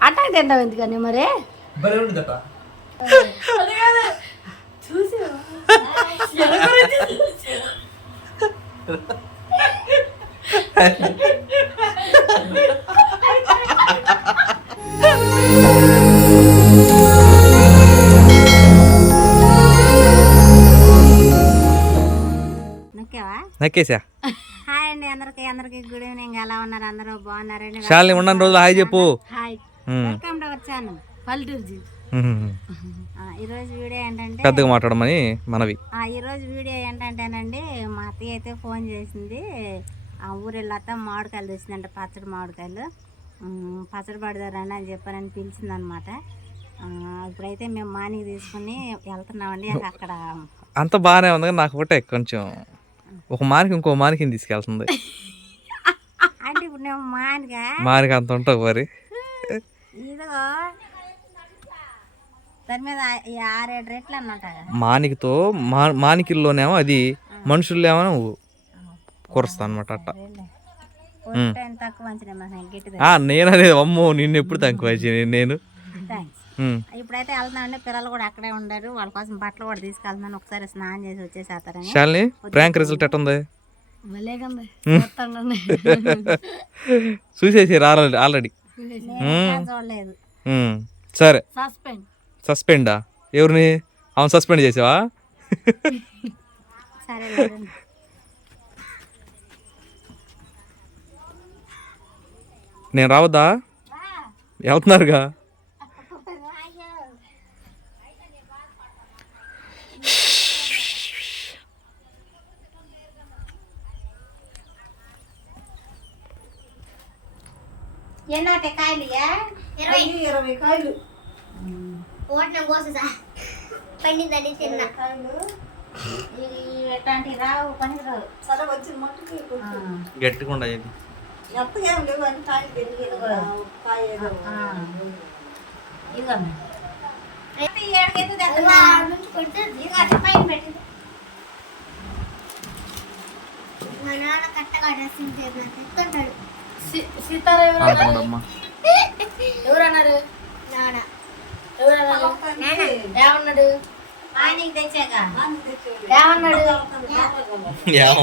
అట్టా తింటావు ఎందుకని మరి? భలే చూసి నొక్కావా? నక్కేసా? అందరికి అందరికి గుడ్ ఈవినింగ్ ఎలా ఉన్నారు? అందరూ బాగున్నారండి శాలిని ఉన్న రోజులు హాయ్ చెప్పు. Hi. Welcome to our channel పల్లెటూరు జీ. ఈరోజు వీడియో ఏంటంటే పెద్దగా మాట్లాడమని మనవి. ఈరోజు వీడియో ఏంటంటేనండి మా అత్తయ్య అయితే ఫోన్ చేసింది. ఆ ఊరెళ్ళాత మామిడికాయలు తెచ్చిందంట పచ్చడి మామిడికాయలు. పచ్చడి పడదారండి అని చెప్పానని పిలిచింది అనమాట ఇప్పుడైతే మేము మానికి తీసుకుని వెళ్తున్నామండి. అక్కడ అంత బాగానే ఉంది నాకు ఒకటే కొంచెం ఒక మానికి ఇంకో మానికి తీసుకెళ్తుంది. అంటే ఇప్పుడు నేను అంత ఉంటుంది మరి. ఇదిగో దాని మీద ఈ ఆరేడు రేట్లు అన్నమాట. మానికితో మా మానికిల్లోనేమో అది మనుషుల్లేమో నువ్వు కురుస్తా అనమాట అట్ట. నేను అనేది అమ్మో నిన్ను ఎప్పుడు తక్కువ నేను. ఇప్పుడైతే వెళ్తున్నామండి. పిల్లలు కూడా అక్కడే ఉన్నారు వాళ్ళ కోసం బట్టలు కూడా తీసుకెళ్తున్నాను. ఒకసారి స్నానం చేసి వచ్చేసేస్తారని. ప్రాంక్ రిజల్ట్ ఎట్టుంది? కంది చూసేసి ఆల్రెడీ ఆల్రెడీ. చూడలేదు సరే. సస్పెండ్. సస్పెండా? ఎవరిని? అవును సస్పెండ్ చేసావా. నేను రావద్దా? వెళ్తున్నారుగా? ఎన్నో కాయలు ఇరవై. ఇరవై కాయలు. ఓట్న కోసా పండిందండి తిన్న. ఎట్లాంటి రావు పని రావు. సరే వచ్చిన మట్టుకి గట్టిగా ఉండదు ఎత్తగా ఏం లేవు అని కాయలు పెరిగి కాయ ఇదిగోండి. రేపు పైన పెట్టింది. మా నాన్న కట్టగా డ్రెస్సింగ్ టేబుల్ తెస్తుంటాడు అమ్మా ఎవరన్నారు? ఏమన్నాడు? ఏమో.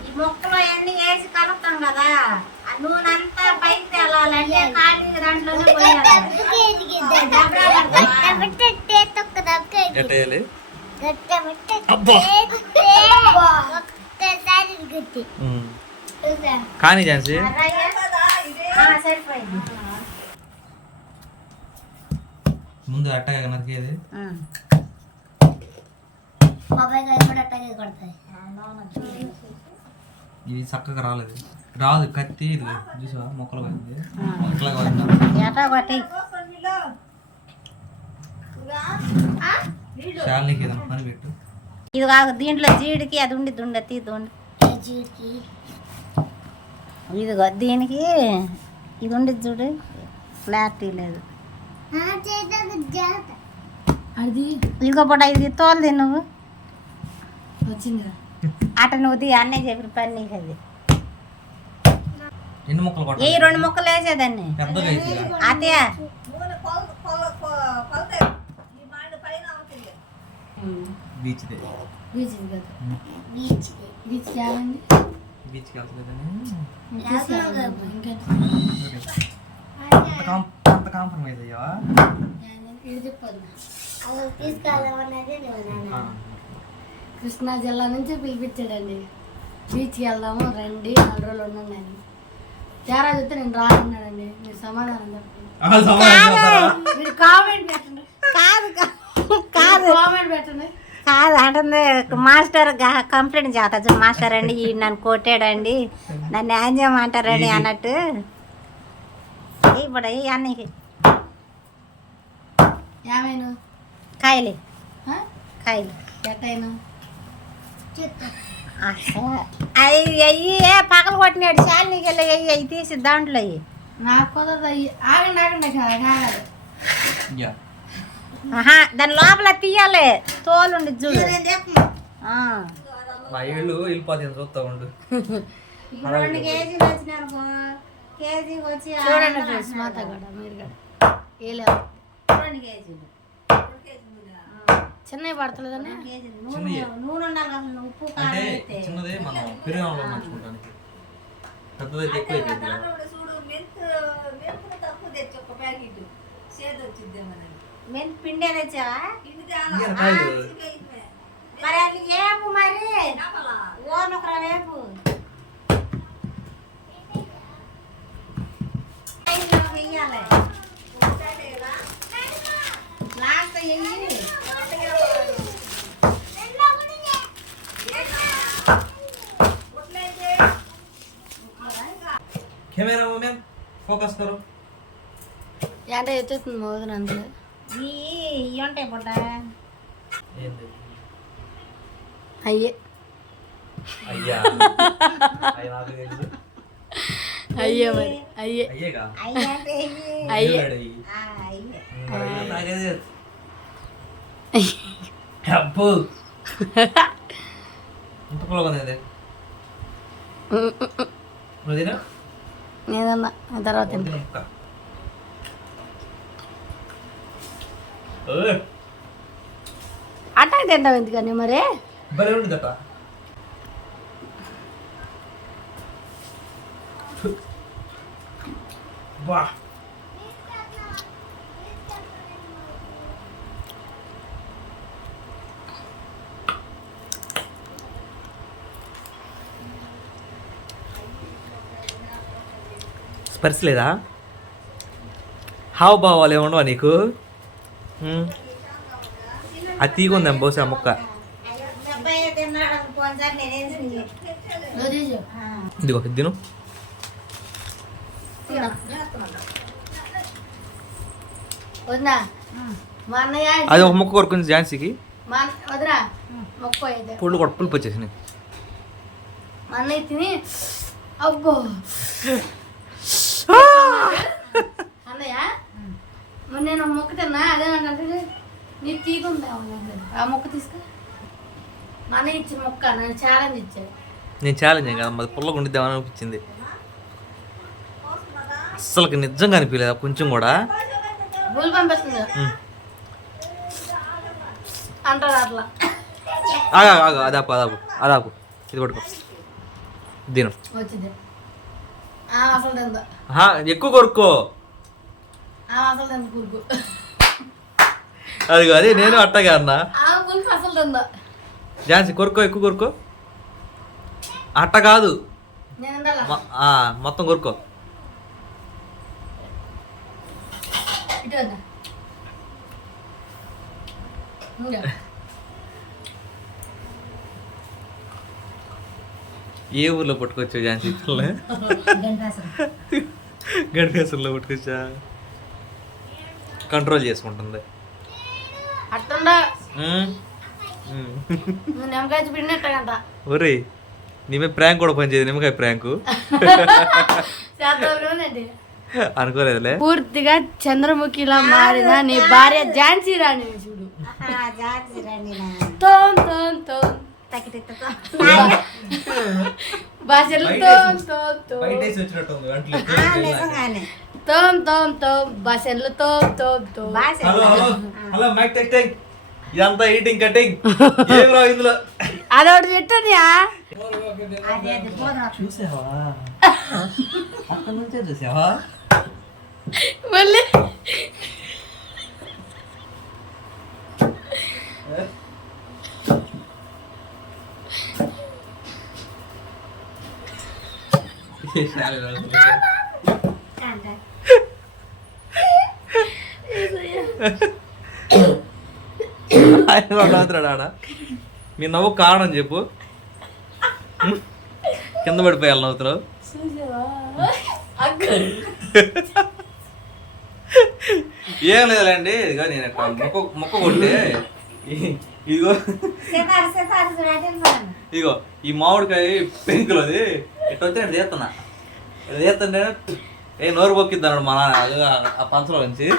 ఈ మొక్కలు అన్ని వేసి కలుపుతాం కదా. ఆ నూనె అంతా పైకి తేలాలంటే ఖాళీ దాంట్లోనే పోయాలి. కానీ సరిపోయింది ముందు అట్టగా నరికేది ఇది చక్కగా రాలేదు. రాదు కత్తి ఇది చూసా మొక్కలు పోయింది ఇట్లా పోయింది పెట్టు. ఇది కాదు దీంట్లో జీడికి అది ఉండి దుండ తీద్దుండి జీడికి ఇదిగో దీనికి ఇది ఉండి చూడు. క్లారిటీ లేదు. అది. ఇదిగో పూట ఇది తోలుది నువ్వు. వచ్చింది. అట నువ్వు ది అన్నీ చెప్పిన పని నీకు అది. ఎన్ని మొక్కలు ఏ రెండు ముక్కలు వేసేదాన్ని. పెద్దగా అయితే అతయ్య బీచ్ బీచ్ కదా బీచ్ బీచ్ బీచ్కి వెళ్తలేదని ఇంకా అంత కాంప్రమైజ్ అయ్యావా కృష్ణా జిల్లా నుంచి పిలిపించాడండి బీచ్కి వెళ్దాము రండి నాలుగు రోజులు ఉండండి అని తేరా చెప్తే నేను రానున్నాడండి మీరు సమాధానం చెప్పండి మీరు కామెంట్ పెట్టండి కాదు కా- కాదు. కామెంట్ పెట్టండి. కాదు అంటుంది మాస్టర్ గా- కంప్లైంట్ చేస్తా మాస్టర్ అండి ఈ నన్ను కొట్టాడండి నన్ను ఏం చేయమంటారండి అన్నట్టు. ఇప్పుడు అన్నకి కాయలు? కాయలు. అయ్యి పగలు కొట్టినాడు చాలు నీకు వెళ్ళి అయ్యి అవి తీసి దాంట్లో అయ్యి. నాకు కుదరదు అయ్యి. ఆగండి ఆగండి కాదు దాని లోపల తీయాలి. తోలు ఉండి చూడు చూస్తా ఉండు. రెండు కేజీలు కేజీకి వచ్చి చూడండి వందలు ఫ్రెండ్స్ మాత అంటున్నారు. కూడా మీరు కూడా. ఏ లేవు. రెండు కేజీలు. చిన్నవి పడతలేదని నూనె ఉండాలి ఉప్పు కారం చిన్నది మనం పెరుగంలో మంచుకుంటానికి పెద్దదైతే ఎక్కువ అయిపోయింది కదా. మెంతి పిండి తెచ్చావా? మరి అది వేపు మరి ఓనొకర వేపు వెయ్యాలి లాస్ట్ వెయ్యి కెమెరా ఫోకస్ కరో అంటే ఎత్తేస్తుంది మోదన అందులో ఈ ఇవి ఉంటాయి పుట్ట ఏంది అయ్యే అయ్యా అయ్యా నాకు తెలుసు అయ్యే మరి అయ్యే అయ్యేగా అయ్యి అంటే ఇవి. అయ్యే అయ్యి ఆ, అయ్యే నాకే తెలుసు. అబ్బో ఇంత పొలగా ఉంది నువ్వు తినా నేనన్నా ఆ తర్వాత అట్టాకి తింటావు ఎందుకని మరి? భలే ఉండిదట బా. స్పర్శ లేదా హావభావాలు ఏముండవా నీకు. అది తీగుందాం బహుశా ముక్క ఇది మా అన్నయ్య అది ఒక ముక్క కొరుకుంది ఝాన్సీకి పుళ్ళు కూడా పులుపు వచ్చేసినాయి మా అన్నయ్య తిని అబ్బో అన్నయ్య మరి నేను మొక్క తిన్నా అదేనంటే నీ తీకుందా ఆ మొక్క తీసుకో. మా అన్నయ్య ఇచ్చిన మొక్క నన్ను ఛాలెంజ్ ఇచ్చాడు. నేను ఛాలెంజ్ కదా మరి పుల్లగా ఉండిద్దామని అనిపించింది? అస్సలకి నిజంగా అనిపించలేదు? కొంచెం కూడా? బుల్ పంపిస్తుంది. అంటారు అట్లా. ఆగా ఆగా అదాపు అదాపు అదాపు. ఇది పట్టుకో. దీను. వచ్చింది. అసలు ఎక్కువ కొరుక్కో. అసలు తింద పులుపు. అది అది నేను అట్టగా అన్నా ఆ పులుపు అసలు తిందా ఝాన్సీ కొరుక్కో ఎక్కువ కొరుక్కో? అట్ట కాదు. మొ- ఆ, మొత్తం కొరుక్కో. ఇటు వద్దా ఇంకా. ఏ ఊర్లో పట్టుకొచ్చావు ఝాన్సీ? గడిపేసంలో పట్టుకొచ్చా కంట్రోల్ చేసుకుంటుంది. ఒరే నీమే ప్రాంక్ కూడా పనిచేయదు నిమ్మకాయ ప్రాంకు. అనుకోలేదులే. పూర్తిగా చంద్రముఖిలా మారిన నీ భార్య ఝాన్సీ రాణి చూడు. తోం తోం తోం. భాషలు తోం తోం తోం. నిజంగానే. తోం తోం తోం. Hello hello. Hello mike testing ఇదంతా ఈటింగ్ కటింగ్. ఏం రావు ఇందులో? అదొకటి చెట్టనియా? అదే అది పోదాం చూసావా? అక్కడ నుంచే చూసావా? మళ్ళీ. అంటే ఆయన ఆడ మీ నవ్వు కారణం చెప్పు కింద పడిపోయాలి నవ్వుతున్నావు ఏం లేదులేండి ఇదిగో నేను మొక్క మొక్క కొట్టే ఇదిగో ఇదిగో ఈ మామిడికాయ పెంకులది. ఇట్లా వచ్చి నేను తీస్తున్నా. తీస్తుంటే ఏ నోరు పొక్కిద్ది అన్నాడు మా నాన్న. ఆ- పంచలో నుంచి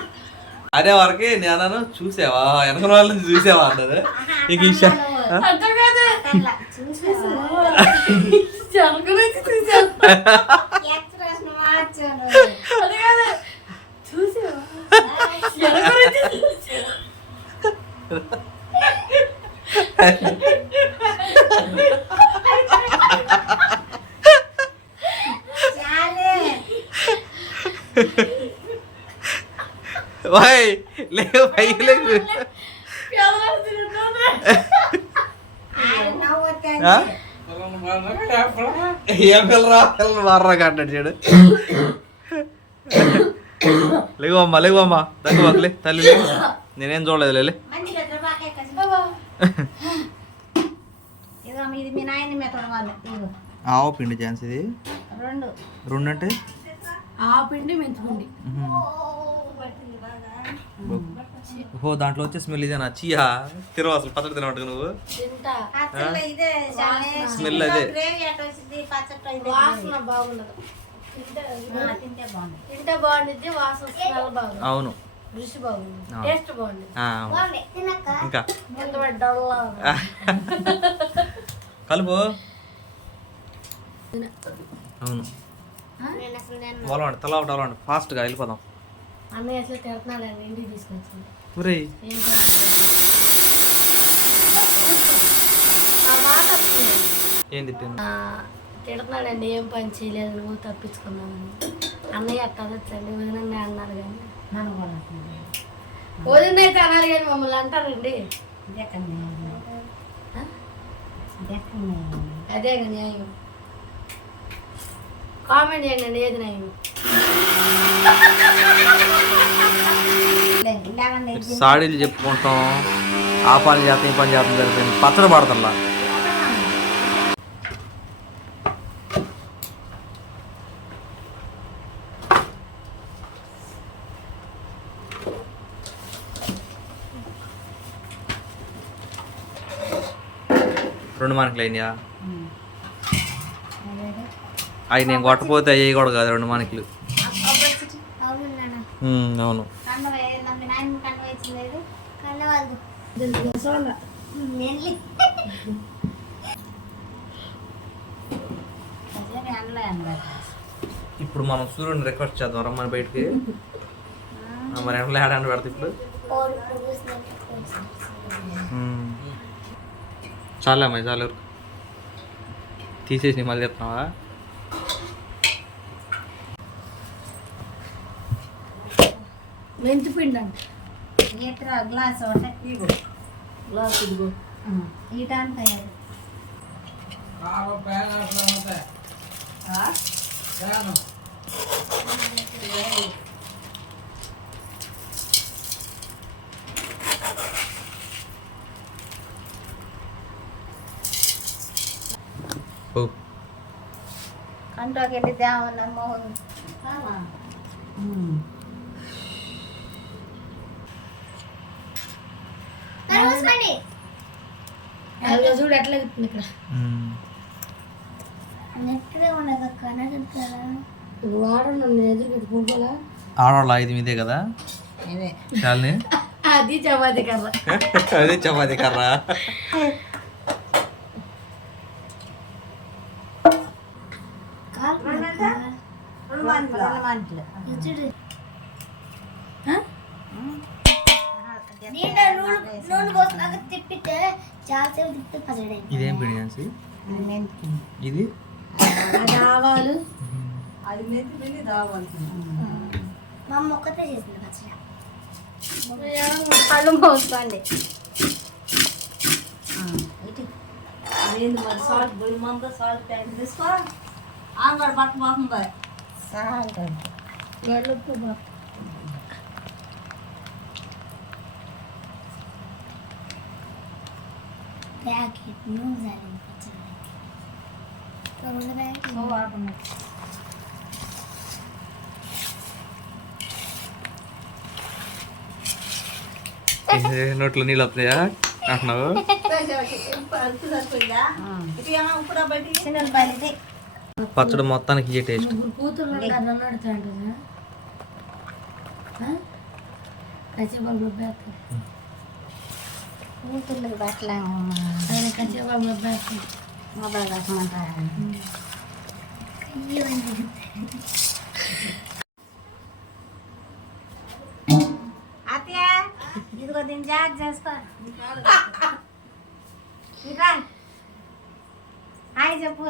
అదే వరకు నేను అన్నాను చూసావా? వెనక వాళ్ళ నుంచి చూసావా అన్నది. ఇంక చూసావా? చెనక నుంచి తీసేస్తా. ఎక్స్ప్రెషన్ మార్చాను అది కాదు. చూసావా? చెనక నుంచి తీసేస్తా. చాలే వాయ్ లేవు పైకి లేవు పిల్లలు తింటున్నారు. ఆయన నవ్వుతే ఆ? ఏం పిల్లరా పిల్లలు మార్రా కట్టాడు చూడు లేవమ్మా లేవమ్మా దగ్గు బాకలే తల్లి లేవు. నేనేం చూడలేదు లేలే ఇది మీ నాయన మెత్తడు వాళ్ళు ఆవు పిండి ఛాన్స్ ఇది. రెండు. రెండు అంటే ఆ పిండి. మెంతుకుండి ఓహో దాంట్లో వచ్చే స్మెల్ ఇదేనా? చీయా? తిరవ అసలు? పచ్చడి తినట్టు నువ్వు? ఇదే. స్మెల్ అదే. ఇదే అవును. రుచి బాగుంది ఆ. టేస్ట్ బాగుంది ఆ, బాగుంది తినక్క? ఇంకా? కలుపు. అవును. వలవండి తల ఒకటి ఫాస్ట్గా వెళ్ళిపోదాం. అన్నయ్య అసలు తిడుతున్నాడండి ఇంటికి తీసుకొచ్చింది. ఒరేయ్. ఏం తిట్టాను? ఆ, తిడుతున్నాడండి ఏం పని చేయలేదు నువ్వు తప్పించుకున్నానని అన్నయ్య అట్ట అనొచ్చండి వదిన అన్నారు కానీ. నన్ను కూడా అంటున్నాడు. వదిన అయితే అన్నారు కానీ మమ్మల్ని అంటారండి. ఇదెక్కండి. అదే న్యాయం. కామెంట్ చేయండి ఏది న్యాయం? సాడీలు చెప్పుకుంటాం ఆ పని చేస్తాం ఈ పని చేస్తాం జరిగింది పచ్చడి పడతల్లా రెండు మనకి అయినాయా? అవి నేను కొట్టపోతే అయ్యి కూడా కాదు రెండు మనకిలు అవును ఇప్పుడు మనం సూర్యుని రిక్వెస్ట్ చేద్దాం రమ్మని బయటికి. మరి ఎండలో ఏడాండ పెడతా ఇప్పుడు. చాలే అమ్మాయి చాలు. తీసేసి మళ్ళీ చెప్తున్నావా మెంతి పిండి ఈతర గ్లాస్ ఒకటి. ఇవ్వు గ్లాస్ ఇదిగో. ఈటానికి ఓ నువ్వు ఆడు నన్ను ఎదురు పెట్టుకోగలా ఆడవాళ్ళ ఐదు మీదే కదా? అది చపాతి కర్ర. అదే చపాతి కర్ర రెండు మంటలు చూడు ఆ? దీంట్లో నూనె నూనె పోసినాక తిప్పితే చాలాసేపు తిప్పితే పచ్చడి అయింది. ఇదేం పిండి ఝాన్సీ? మెంతి ఇది? అది ఆవాలు మా అమ్మ ఒక్కతే చేసింది పచ్చడి. కళ్ళు మోసుకోండి సాల్ట్? సాల్ట్ ప్యాకెట్ తీసుకో ఆంగడు బట్ట పోతుంది సాల్ట్ గడుపు ప్యాకెట్ నూనె జారింది పచ్చడి రెండు ప్యాకెట్ సో వాడుతున్నాయి ఏ, నోట్లో నీళ్ళు వస్తాయా అంటున్నావు చిన్నపాయలు ఇది పచ్చడి మొత్తానికి ఇయ్యే టేస్ట్. ముగ్గురు కూతురు నన్ను అడుగుతాంటారా కచ్చేపాలు పెడతారు కూతుర్లకు బట్టలేమమ్మా ఆయన పెడతారు మొబైల్ రాసమంటారా అత్తయ్య ఇదిగో దీన్ని ఇంకా హాయ్ చెప్పు.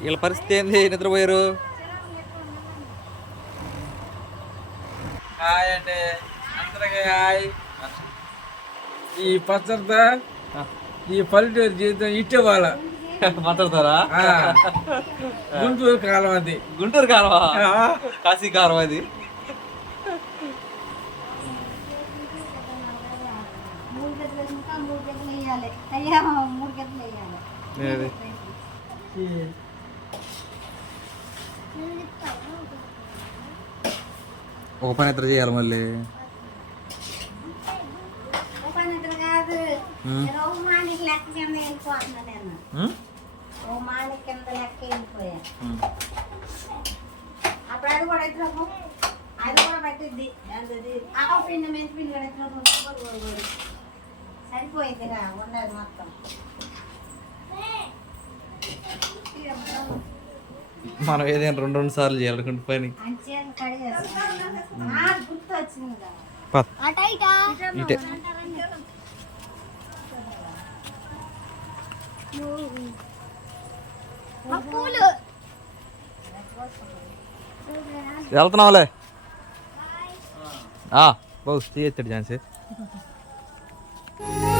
వీళ్ళ పరిస్థితి ఏంది? నిద్రపోయారు? హాయ్ అండి. అందరికీ హాయ్. ఈ పచ్చడిత ఈ పల్లెటూరు జీవితం ఇట్టే వాళ్ళ. మాట్లాడతారా ఆ, గుంటూరు కాలం అది. గుంటూరు కారవా కాశీ కారం అది. అయ్యా మూడు గంటలు వేయాలి ఒక పని ఇద్దరు చేయాలి మళ్ళీ ఉపనిద్ర కాదు ఓ మానికి లెక్క కింద వెళ్ళిపోతున్నా నేను ఉం? ఓ మానికి కింద లెక్క వెళ్ళిపోయా ఉం. అప్పుడు అది కూడా ఎత్తులకు అది కూడా పట్టిద్ది అది ఆవు పిండి మెంతి పిండి కూడా ఎత్తులకు సరిపోయిందిరా ఉన్నది మొత్తం. మనం ఏదైనా రెండు రెండు సార్లు చేయాలనుకుంటే పని. ఇటా. వెళ్తున్నావులే. బాబు తీయచ్చాడు ఝాన్సీ Bye.